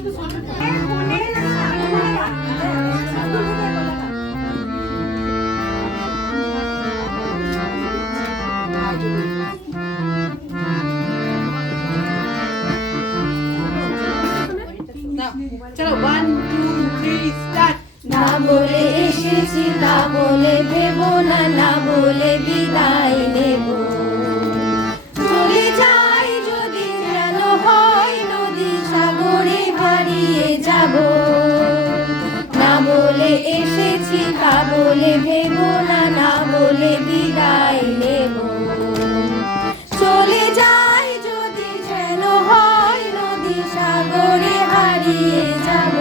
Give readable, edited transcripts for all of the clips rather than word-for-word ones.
চলো 1 2 3 স্টার্ট। না বলে এসেছি তা বলে ভেবো না, না বলে বিদায় নেব। চলে যাই যদি যেন হয় নদী সাগরে হারিয়ে যাব। না বলে এসেছি তা বলে ভেবো না, না বলে বিদায় নেব। চলে যাই যদি যেন হয় নদী সাগরে হারিয়ে যাব।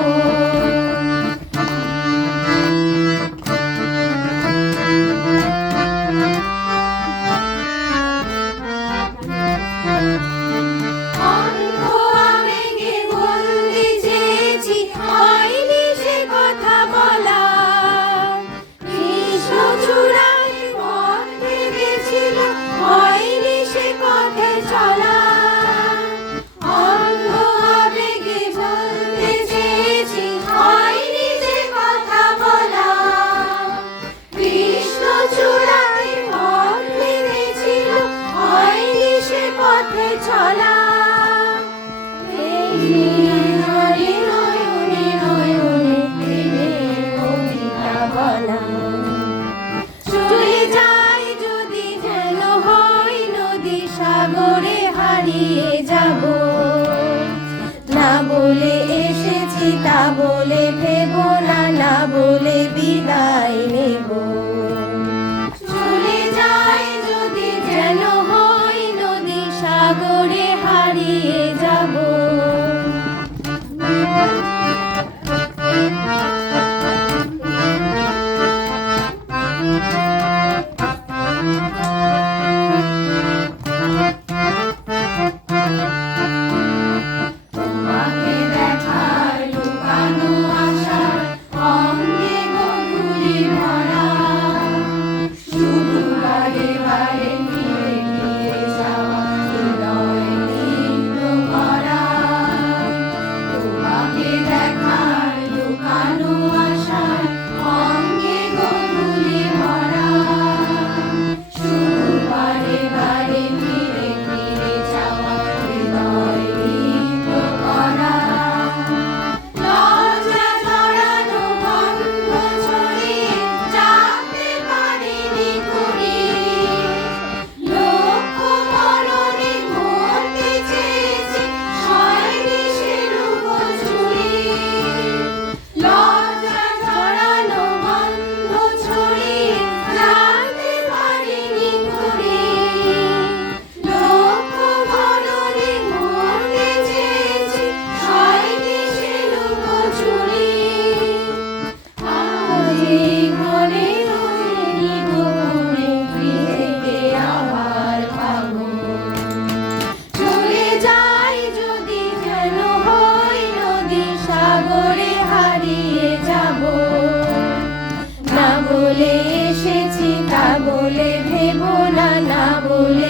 চলে যাই যদি যেন হয় নদী সাগরে হারিয়ে যাব। না বলে এসেছি তা বলে ভেবো না, না বলে বিদায় নেব। চলে যাই যদি যেন হয় নদী সাগরে হারিয়ে যাব। তোমাকে দেখার লুকানো আশার অঙ্গে গধূলি ভরা, শুধু বারে বারে ফিরে ফিরে যাওয়া হৃদয় নিত্য করা। তোমাকে দেখার লুকানো আশার অঙ্গে গধূলি ভরা, শুধু বারে বারে ফিরে ফিরে যাওয়া হৃদয় নিত্য করা। লজ্জা জড়ানো গন্ধ ছড়িয়ে জানতে পারিনি ঘুরিয়ে, লক্ষ মরণে মরতে চেয়েছি হয়নি সে লুকোচুরি। লজ্জা জড়ানো গন্ধ ছড়িয়ে জানতে পারিনি ঘুরিয়ে, লক্ষ মরণে মরতে চেয়েছি হয়নি সে লুকোচুরি। আজ এই ঘরে রজনী গোপনে ফিরে আবার পাবো। চলে যাই যদি যেন হয় নদী সাগরে হারিয়ে যাব। না বলে এসেছি তা বলে ভেবো না, না বলে